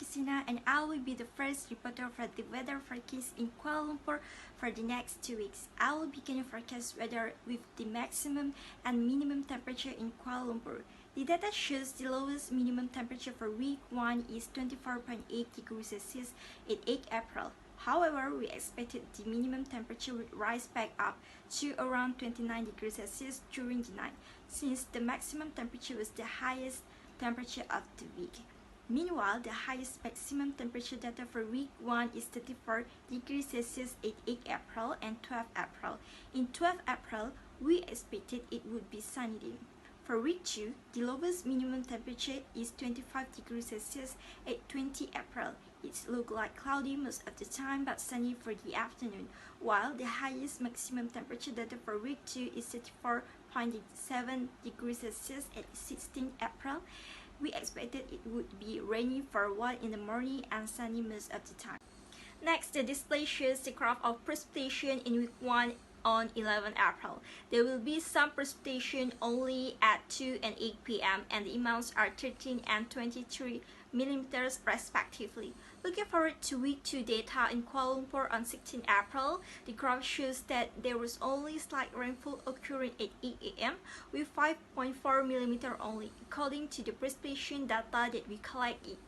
Kisina, and I will be the first reporter for the weather forecast in Kuala Lumpur for the next 2 weeks. I will begin the forecast weather with the maximum and minimum temperature in Kuala Lumpur. The data shows the lowest minimum temperature for week 1 is 24.8 degrees Celsius at 8 April. However, we expected the minimum temperature would rise back up to around 29 degrees Celsius during the night, since the maximum temperature was the highest temperature of the week. Meanwhile, the highest maximum temperature data for week 1 is 34 degrees Celsius at 8 April and 12 April. In 12 April, we expected it would be sunny day. For week 2, the lowest minimum temperature is 25 degrees Celsius at 20 April. It looks like cloudy most of the time but sunny for the afternoon, while the highest maximum temperature data for week 2 is 34.7 degrees Celsius at 16 April. We expected it would be rainy for a while in the morning and sunny most of the time. Next, the display shows the graph of precipitation in week 1 on 11 April. There will be some precipitation only at 2 and 8 p.m. and the amounts are 13 and 23 millimeters respectively. Looking forward to week 2 data in Kuala Lumpur on 16 April, the graph shows that there was only slight rainfall occurring at 8 a.m. with 5.4 millimeter only. According to the precipitation data that we collect, it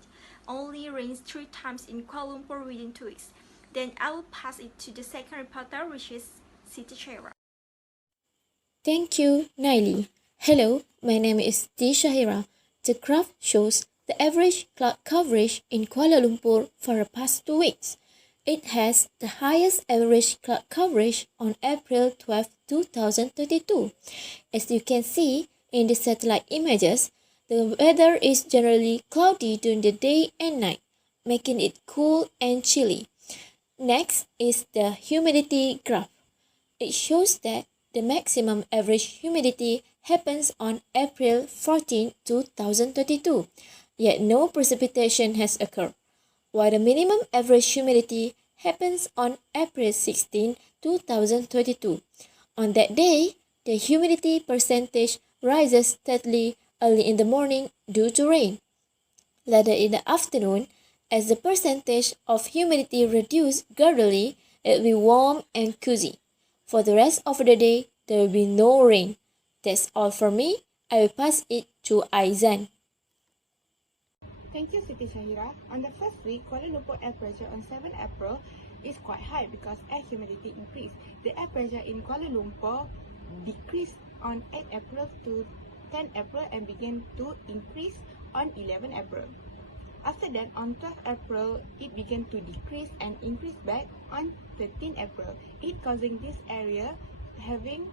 only rains 3 times in Kuala Lumpur within 2 weeks. Then I will pass it to the second reporter, which is Siti Shahira. Thank you, Naili. Hello, my name is Siti Shahira. The graph shows the average cloud coverage in Kuala Lumpur for the past 2 weeks. It has the highest average cloud coverage on April 12, 2022. As you can see in the satellite images, the weather is generally cloudy during the day and night, making it cool and chilly. Next is the humidity graph. It shows that the maximum average humidity happens on April 14, 2022, yet no precipitation has occurred, while the minimum average humidity happens on April 16, 2022. On that day, the humidity percentage rises steadily early in the morning due to rain. Later in the afternoon, as the percentage of humidity reduces gradually, it will be warm and cozy. For the rest of the day, there will be no rain. That's all from me. I will pass it to Aizan. Thank you, Siti Shahira. On the first week, Kuala Lumpur air pressure on 7 April is quite high because air humidity increased. The air pressure in Kuala Lumpur decreased on 8 April to 10 April and began to increase on 11 April. After that, on 12 April, it began to decrease and increase back on 13 April, it causing this area having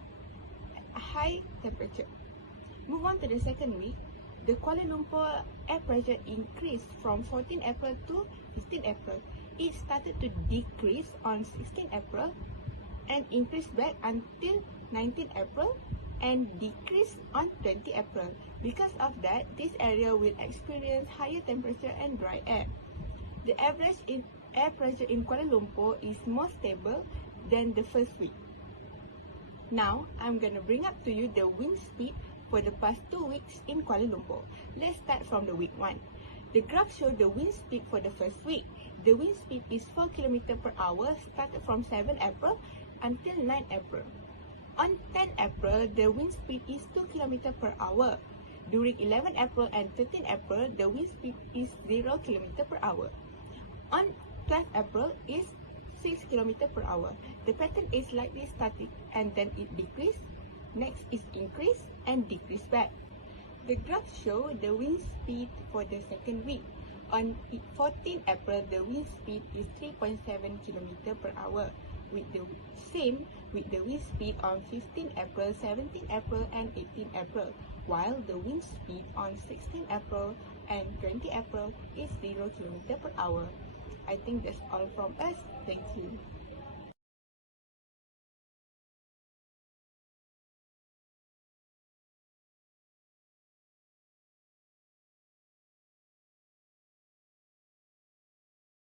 a high temperature. Move on to the second week, the Kuala Lumpur air pressure increased from 14 April to 15 April. It started to decrease on 16 April and increased back until 19 April and decrease on 20 April. Because of that, this area will experience higher temperature and dry air. The average air pressure in Kuala Lumpur is more stable than the first week. Now, I'm going to bring up to you the wind speed for the past 2 weeks in Kuala Lumpur. Let's start from the week 1. The graph shows the wind speed for the first week. The wind speed is 4 km per hour started from 7 April until 9 April. On 10 April, the wind speed is 2 km per hour. During 11 April and 13 April, the wind speed is 0 km per hour. On 12 April is 6 km per hour. The pattern is slightly static and then it decreases. Next is increase and decrease back. The graph shows the wind speed for the second week. On 14 April, the wind speed is 3.7 km per hour. With the same with the wind speed on 15 April, 17 April and 18 April, while the wind speed on 16 April and 20 April is 0 km per hour. I think that's all from us. Thank you.